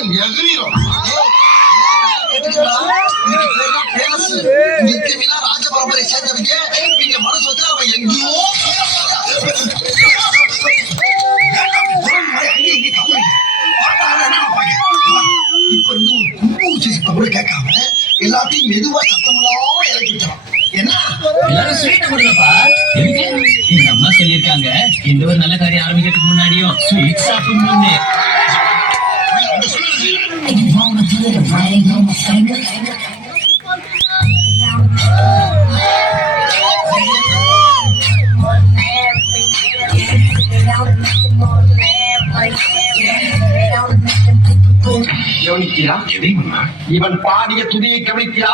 எகிரியும் ராஜ பரம்பரை சேர்ந்தவங்க நீங்க மனசு வச்சு அவன் எங்கேயோ கேட்காம எல்லாத்தையும் மெதுவா சத்தமில்லாம இறக்கி விட்டுறான். என்ன எல்லாரும் ஸ்வீட் கொடுங்கப்பா. எதுக்கு? எங்க அம்மா சொல்லியிருக்காங்க எந்த ஒரு நல்ல காரியம் ஆரம்பிக்கிறதுக்கு முன்னாடியும் ஸ்வீட் சாப்பிடணும்னு. இவன் பாடிய துதியை கவனிக்கிறா?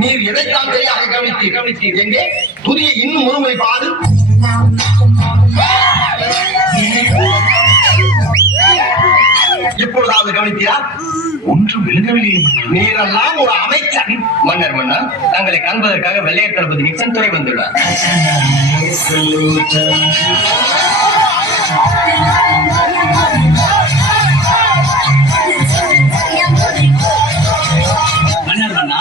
நீர் எதைத்தான் சரியாக கவனித்தீர்? எங்கே துதியை இன்னும் ஒருமுறை பாடு. எப்பொழுதாவது கவனித்தீரா? ஒன்றும் விளங்கவில்லை. நீரெல்லாம் ஒரு அமைச்சர். மன்னர் மன்னர், தங்களை காண்பதற்காக வெள்ளையர் தளபதி நிக்சன் துறை வந்துள்ளார். மன்னர் மன்னா,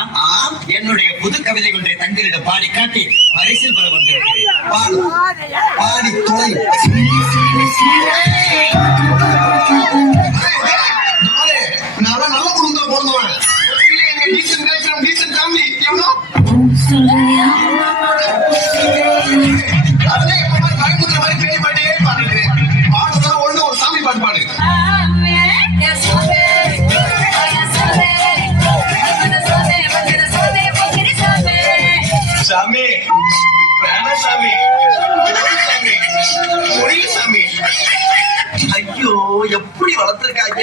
என்னுடைய புது கவிதை ஒன்றை தங்களிடம் பாடி காட்டி பரிசில் பெற வந்திருக்கிறேன். பாடி தொலை. நான் நல்ல குடும்பத்துல பிறந்தவன். ஒரு சாமி பாட்டு பாடு. சாமி வேணா சாமி, சாமி ஐயோ எப்படி வளர்த்திருக்காங்க.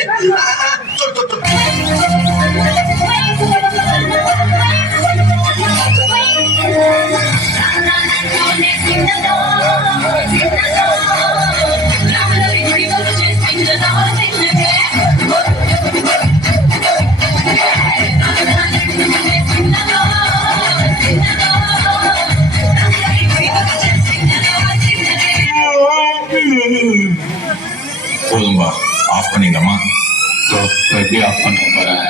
போதும்பா, ஆஃப் பண்ணிங்கம்மா. எப்படி ஆஃப் பண்ண போறேன்?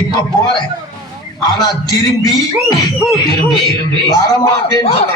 இப்ப போறேன், ஆனா திரும்பி வரமாட்டேன்னு சொல்ல